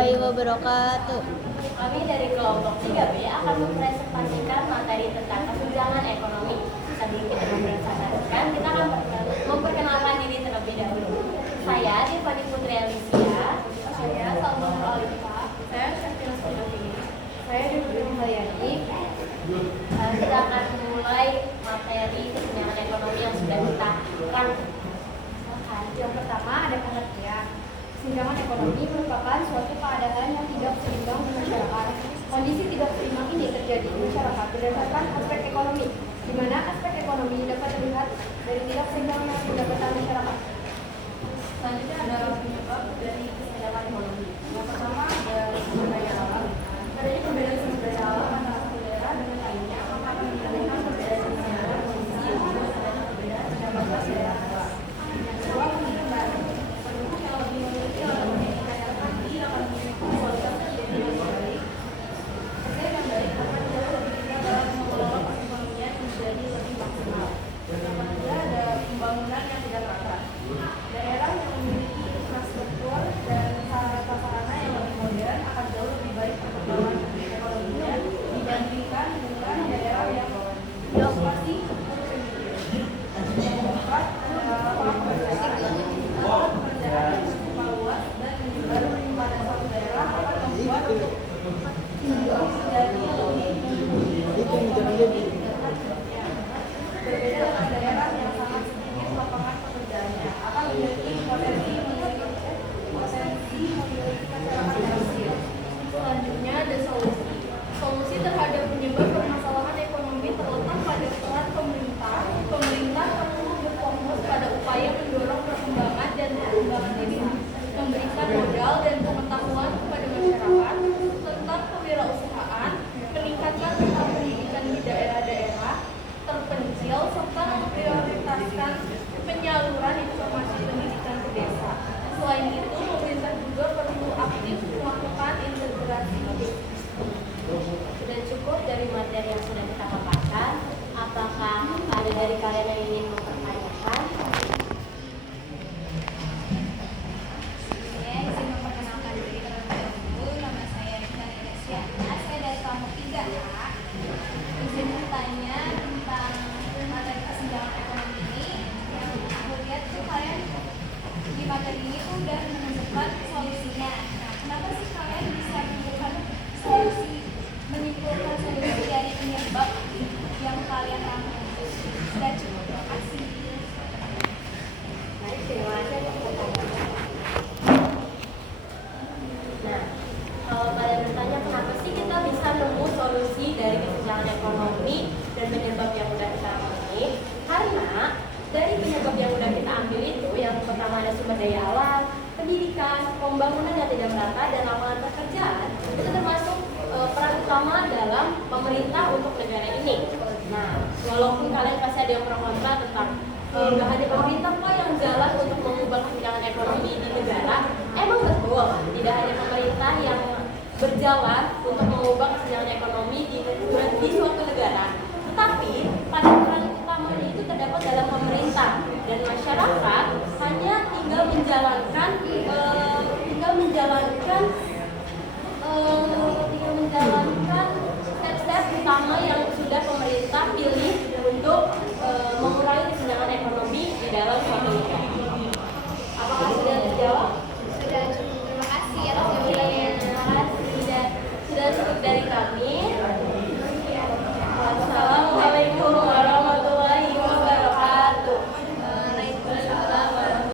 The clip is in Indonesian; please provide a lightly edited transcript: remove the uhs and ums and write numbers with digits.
warahmatullahi wabarakatuh. Kami dari kelompok 3B akan mempresentasikan materi tentang kesenjangan ekonomi. Sedikit memperkenalkan, kita akan memperkenalkan diri terlebih dahulu. Saya Tiffany Putri Alicia. Saya Salma Alifah. Saya Syafina Sofia. Saya Dwi Mulyani. Kita akan mulai materi kesenjangan ekonomi yang sudah kita rangkum. Yang pertama ada pengertian. Kesenjangan ekonomi merupakan suatu keadaan yang tidak seimbang di masyarakat. Kondisi tidak seimbang ini terjadi di masyarakat berdasarkan aspek ekonomi, di mana aspek ekonomi dapat terlihat dari tidak seimbangnya pendapatan masyarakat. Selanjutnya ada penyebab dari kesenjangan ekonomi. Yang pertama ada sumber daya alam. Adanya perbedaan sumber daya alam antara satu daerah dengan lainnya akan menimbulkan perbedaan sosial, kondisi yang juga adanya perbedaan pendapatan daerah. Yang kedua pendidikan. Penduduk yang lebih memiliki atau memiliki kaya tinggi akan memiliki kualitas pendidikan yang baik. Hasil yang baik akan jauh lebih tinggi dalam mengelola perekonomian menjadi lebih maksimal. Yang ketiga ada pembangunan yang tidak merata. Daerah yang memiliki infrastruktur dan sarana yang lebih modern akan jauh lebih baik perkembangan ekonominya dibandingkan dengan daerah yang masih yang keempat lapangan pekerjaan yang cukup luas dan menyebar pada suatu daerah akan membuat tinggal menjadi lebih berbeda dengan daerah yang sangat sedikit lapangan pekerjaannya akan memiliki potensi memiliki masyarakat hasil. Selanjutnya ada solusi. Solusi terhadap penyebab permasalahan ekonomi terletak pada peran pemerintah. Pemerintah perlu berfokus pada upaya mendorong perkembangan dan pengembangan diri, memberikan modal dan pengetahuan kepada masyarakat tentang kewirausahaan, meningkatkan tahap pendidikan di daerah-daerah terpencil serta memprioritaskan penyaluran informasi pendidikan ke desa. Selain itu, pemerintah juga perlu aktif melakukan integrasi. Sudah cukup dari materi yang sudah kita paparkan. Apakah ada dari kalian yang ingin mempertanyakan? Izin memperkenalkan diri terlebih dahulu. Nama saya Rika Inesiana. Saya dari kelompok 3 ya. Izin bertanya tentang materi kesenjangan ekonomi ini. Yang aku lihat tuh kalian di materi ini tuh udah menentukan solusinya. Nah, kenapa sih kalian bisa menentukan solusi, menyimpulkan solusi dari penyebab yang kalian rangkum? Sudah cukup, terima kasih. Baik, terima kasih atas pertanyaannya. Nah, kalau kalian bertanya kenapa sih kita bisa nemu solusi dari kesenjangan ekonomi dan penyebab yang udah kita ambil, karena dari penyebab yang udah kita ambil itu, yang pertama ada sumber daya alam, pendidikan, pembangunan yang tidak merata, dan lapangan pekerjaan, itu termasuk peran utama dalam pemerintah untuk negara ini. Nah, walaupun kalian pasti ada yang pro kontra tentang nggak hanya pemerintah kok yang jalan untuk mengubah kesenjangan ekonomi di negara, emang betul, tidak hanya pemerintah yang berjalan untuk mengubah kesenjangan ekonomi di suatu negara, tetapi pada peran utamanya itu terdapat dalam pemerintah, dan masyarakat hanya tinggal menjalankan step-step utama yang sudah pemerintah pilih untuk mengurangi kesenjangan ekonomi di dalam suatu negara. Apakah sudah terjawab? Sudah cukup, terima kasih atas Oke, jawabannya. terima kasih. Sudah cukup dari kami.